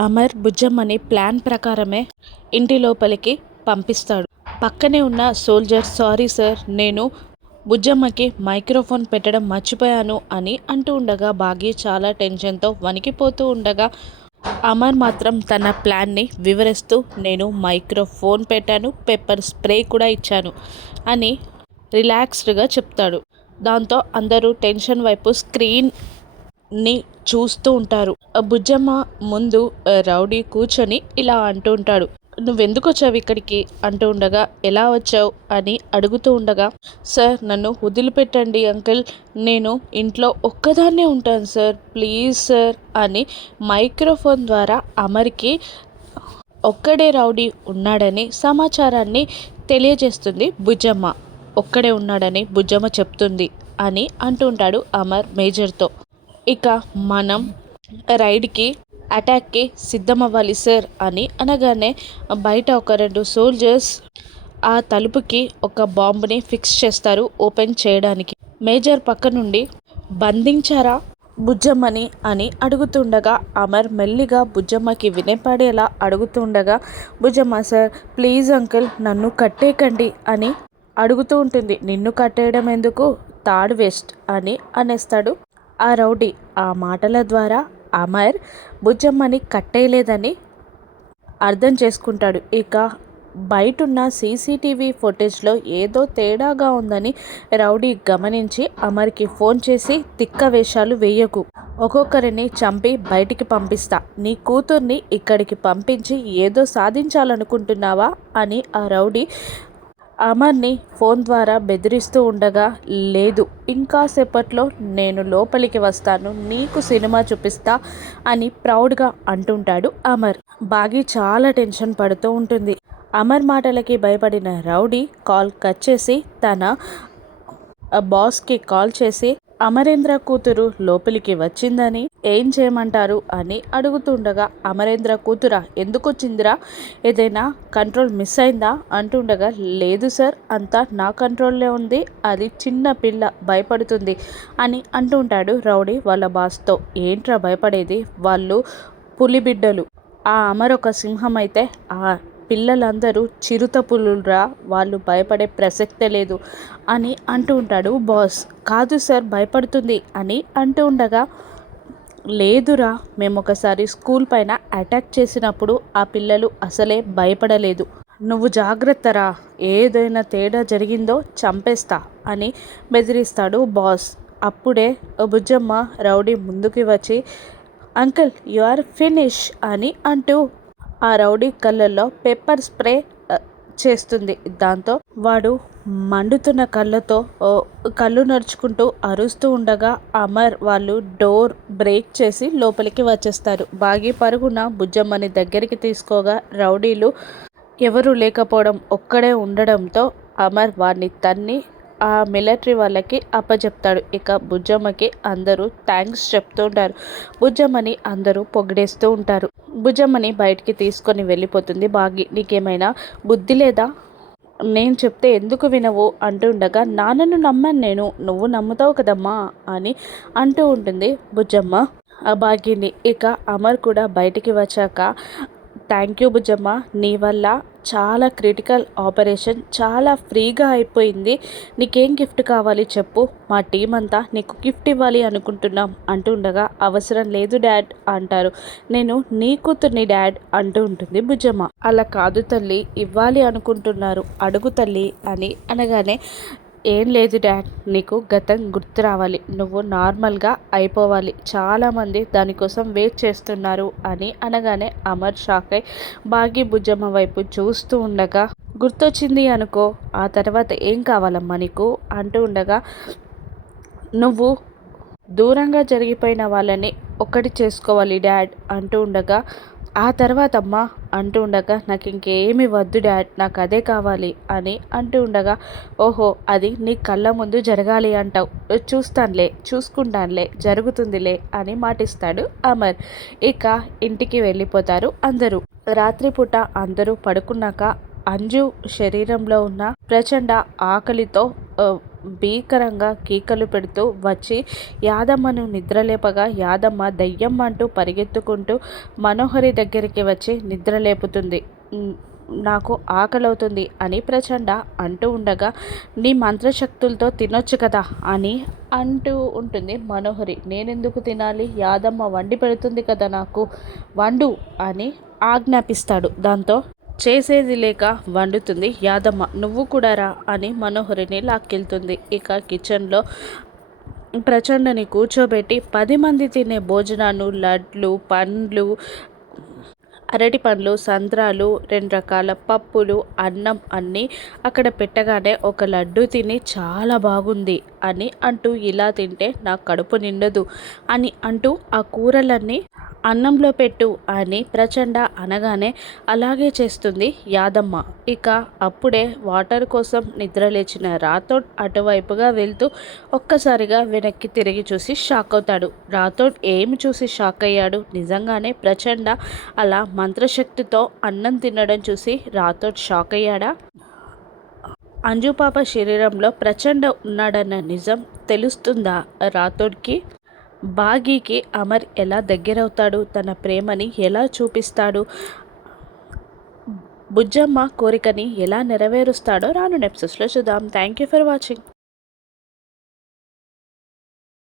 Amar బుజ్జమ్మని plan ప్రకారమే ఇంటి లోపలికి పంపిస్తాడు. పక్కనే ఉన్న సోల్జర్ సారీ సార్, నేను బుజ్జమ్మకి మైక్రోఫోన్ పెట్టడం మర్చిపోయాను అని అంటూ ఉండగా బాగి చాలా టెన్షన్తో వణికిపోతూ ఉండగా అమర్ మాత్రం తన ప్లాన్ని వివరిస్తూ నేను మైక్రోఫోన్ పెట్టాను, పెప్పర్ స్ప్రే కూడా ఇచ్చాను అని రిలాక్స్డ్గా చెప్తాడు. దాంతో అందరూ టెన్షన్ వైపు స్క్రీన్ని చూస్తూ ఉంటారు. బుజ్జమ్మ ముందు రౌడీ కూర్చొని ఇలా అంటూ ఉంటాడు, నువ్వెందుకు వచ్చావు ఇక్కడికి అంటూ ఉండగా, ఎలా వచ్చావు అని అడుగుతూ ఉండగా, సార్ నన్ను వదిలిపెట్టండి అంకుల్, నేను ఇంట్లో ఒక్కదాన్నే ఉంటాను సార్, ప్లీజ్ సార్ అని మైక్రోఫోన్ ద్వారా అమర్కి ఒక్కడే రౌడీ ఉన్నాడని సమాచారాన్ని తెలియజేస్తుంది బుజ్జమ్మ. ఒక్కడే ఉన్నాడని బుజ్జమ్మ చెప్తుంది అని అంటుంటాడు అమర్ మేజర్తో. ఇక మనం రైడ్కి అటాక్కి సిద్ధమవ్వాలి సార్ అని అనగానే బయట ఒక 2 సోల్జర్స్ ఆ తలుపుకి ఒక బాంబుని ఫిక్స్ చేస్తారు ఓపెన్ చేయడానికి. మేజర్ పక్క నుండి బంధించారా బుజ్జమ్మని అని అడుగుతుండగా అమర్ మెల్లిగా బుజ్జమ్మకి వినపడేలా అడుగుతుండగా, బుజ్జమ్మ సార్ ప్లీజ్ అంకుల్ నన్ను కట్టేయకండి అని అడుగుతూ ఉంటుంది. నిన్ను కట్టేయడం ఎందుకు, తాడు వేస్ట్ అని అనేస్తాడు ఆ రౌడీ. ఆ మాటల ద్వారా అమర్ బుజ్జమ్మని కట్టేయలేదని అర్థం చేసుకుంటాడు. ఇక బయటున్న సీసీటీవీ ఫుటేజ్లో ఏదో తేడాగా ఉందని రౌడీ గమనించి అమర్కి ఫోన్ చేసి, తిక్క వేషాలు వేయకు, ఒక్కొక్కరిని చంపి బయటికి పంపిస్తా, నీ కూతుర్ని ఇక్కడికి పంపించి ఏదో సాధించాలనుకుంటున్నావా అని ఆ రౌడీ అమర్ని ఫోన్ ద్వారా బెదిరిస్తూ ఉండగా, లేదు ఇంకాసేపట్లో నేను లోపలికి వస్తాను, నీకు సినిమా చూపిస్తా అని ప్రౌడ్గా అంటుంటాడు అమర్. బాగి చాలా టెన్షన్ పడుతూ ఉంటుంది. అమర్ మాటలకి భయపడిన రౌడీ కాల్ కట్ చేసి తన బాస్కి కాల్ చేసి అమరేంద్ర కూతురు లోపలికి వచ్చిందని ఏం చేయమంటారు అని అడుగుతుండగా, అమరేంద్ర కూతురా ఎందుకు వచ్చిందిరా, ఏదైనా కంట్రోల్ మిస్ అయిందా అంటుండగా, లేదు సార్ అంతా నా కంట్రోల్లో ఉంది, అది చిన్న పిల్ల భయపడుతుంది అని అంటుంటాడు రౌడీ వాళ్ళ బాస్తో. ఏంట్రా భయపడేది, వాళ్ళు పులిబిడ్డలు, ఆ అమర్ ఒక సింహం అయితే ఆ పిల్లలందరూ చిరుత పులురా, వాళ్ళు భయపడే ప్రసక్తే లేదు అని అంటూ ఉంటాడు బాస్. కాదు సార్ భయపడుతుంది అని అంటూ ఉండగా, లేదురా మేము ఒకసారి స్కూల్ పైన అటాక్ చేసినప్పుడు ఆ పిల్లలు అసలే భయపడలేదు, నువ్వు జాగ్రత్తరా, ఏదైనా తేడా జరిగిందో చంపేస్తా అని బెదిరిస్తాడు బాస్. అప్పుడే బుజ్జమ్మ రౌడీ ముందుకి వచ్చి, అంకుల్ యు ఆర్ ఫినిష్ అని అంటూ ఆ రౌడీ కళ్ళల్లో పెప్పర్ స్ప్రే చేస్తుంది. దాంతో వాడు మండుతున్న కళ్ళతో కళ్ళు నడుచుకుంటూ అరుస్తూ ఉండగా అమర్ వాళ్ళు డోర్ బ్రేక్ చేసి లోపలికి వచ్చేస్తారు. బాగి పరుగున బుజ్జమ్మని దగ్గరికి తీసుకోగా రౌడీలు ఎవరూ లేకపోవడం, ఒక్కడే ఉండడంతో అమర్ వాడిని తన్ని ఆ మిలిటరీ వాళ్ళకి అప్పచెప్తాడు. ఇక బుజ్జమ్మకి అందరూ థ్యాంక్స్ చెప్తూ ఉంటారు. బుజ్జమ్మని అందరూ పొగిడేస్తూ ఉంటారు. బుజ్జమ్మని బయటికి తీసుకొని వెళ్ళిపోతుంది బాగి. నీకేమైనా బుద్ధి లేదా, నేను చెప్తే ఎందుకు వినవు అంటుండగా, నాన్నను నమ్మను నేను, నువ్వు నమ్ముతావు కదమ్మా అని అంటూ ఉంటుంది బుజ్జమ్మ ఆ బాగిని. ఇక అమర్ కూడా బయటికి వచ్చాక, థ్యాంక్ యూ బుజ్జమ్మ, నీ వల్ల చాలా క్రిటికల్ ఆపరేషన్ చాలా ఫ్రీగా అయిపోయింది, నీకేం గిఫ్ట్ కావాలి చెప్పు, మా టీం అంతా నీకు గిఫ్ట్ ఇవ్వాలి అనుకుంటున్నాం అంటూ ఉండగా, అవసరం లేదు డాడ్ అంటారు. నేను నీ కూతుర్ని డాడ్ అంటూ ఉంటుంది బుజ్జమ్మ. అలా కాదు తల్లి, ఇవ్వాలి అనుకుంటున్నారు అడుగు తల్లి అని అనగానే, ఏం లేదు డాడ్, నీకు గతం గుర్తు రావాలి, నువ్వు నార్మల్గా అయిపోవాలి, చాలామంది దానికోసం వెయిట్ చేస్తున్నారు అని అనగానే అమర్ షాక్ అయి బాగి బుజ్జమ్మ వైపు చూస్తూ ఉండగా, గుర్తొచ్చింది అనుకో, ఆ తర్వాత ఏం కావాలమ్మా నీకు అంటూ ఉండగా, నువ్వు దూరంగా జరిగిపోయిన వాళ్ళని ఒకటి చేసుకోవాలి డాడ్ అంటూ ఉండగా, ఆ తర్వాత అమ్మా అంటూ ఉండగా, నాకు ఇంకేమీ వద్దు డాడ్, నాకు అదే కావాలి అని అంటూ ఉండగా, ఓహో అది నీ కళ్ళ ముందు జరగాలి అంటావు, చూస్తానులే చూసుకుంటానులే జరుగుతుందిలే అని మాటిస్తాడు అమర్. ఇక ఇంటికి వెళ్ళిపోతారు అందరూ. రాత్రిపూట అందరూ పడుకున్నాక అంజు శరీరంలో ఉన్న ప్రచండ ఆకలితో భీకరంగా కేకలు పెడుతూ వచ్చి యాదమ్మను నిద్రలేపగా యాదమ్మ దయ్యం అంటూ పరిగెత్తుకుంటూ మనోహరి దగ్గరికి వచ్చి నిద్రలేపుతుంది. నాకు ఆకలవుతుంది అని ప్రచండ అంటూ ఉండగా, నీ మంత్రశక్తులతో తినొచ్చు కదా అని అంటూ ఉంటుంది మనోహరి. నేనెందుకు తినాలి? యాదమ్మ వండి పెడుతుంది కదా నాకు, వండు అని ఆజ్ఞాపిస్తాడు. దాంతో చేసేది లేక వండుతుంది యాదమ్మ. నువ్వు కూడా రా అని మనోహరిని లాక్కెళ్తుంది. ఇక కిచెన్లో ప్రచండని కూర్చోబెట్టి 10 మంది తినే భోజనాలు, లడ్లు, పండ్లు, అరటి పండ్లు, సంత్రాలు, 2 రకాల పప్పులు, అన్నం అన్నీ అక్కడ పెట్టగానే ఒక లడ్డు తిని చాలా బాగుంది అని అంటూ, ఇలా తింటే నా కడుపు నిండదు అని అంటూ ఆ కూరలన్నీ అన్నంలో పెట్టు అని ప్రచండ అనగానే అలాగే చేస్తుంది యాదమ్మ. ఇక అప్పుడే వాటర్ కోసం నిద్రలేచిన రాథోడ్ అటువైపుగా వెళ్తూ ఒక్కసారిగా వెనక్కి తిరిగి చూసి షాక్ అవుతాడు. రాథోడ్ ఏమి చూసి షాక్ అయ్యాడు? నిజంగానే ప్రచండ అలా మంత్రశక్తితో అన్నం తినడం చూసి రాథోడ్ షాక్ అయ్యాడా? అంజుపాప శరీరంలో ప్రచండ ఉన్నాడన్న నిజం తెలుస్తుందా రాథోడ్కి? బాగీకి అమర్ ఎలా దగ్గరవుతాడు? తన ప్రేమని ఎలా చూపిస్తాడు? బుజ్జమ్మ కోరికని ఎలా నెరవేరుస్తాడో రాను ఎపిసోడ్స్లో చూద్దాం. Thank you for watching.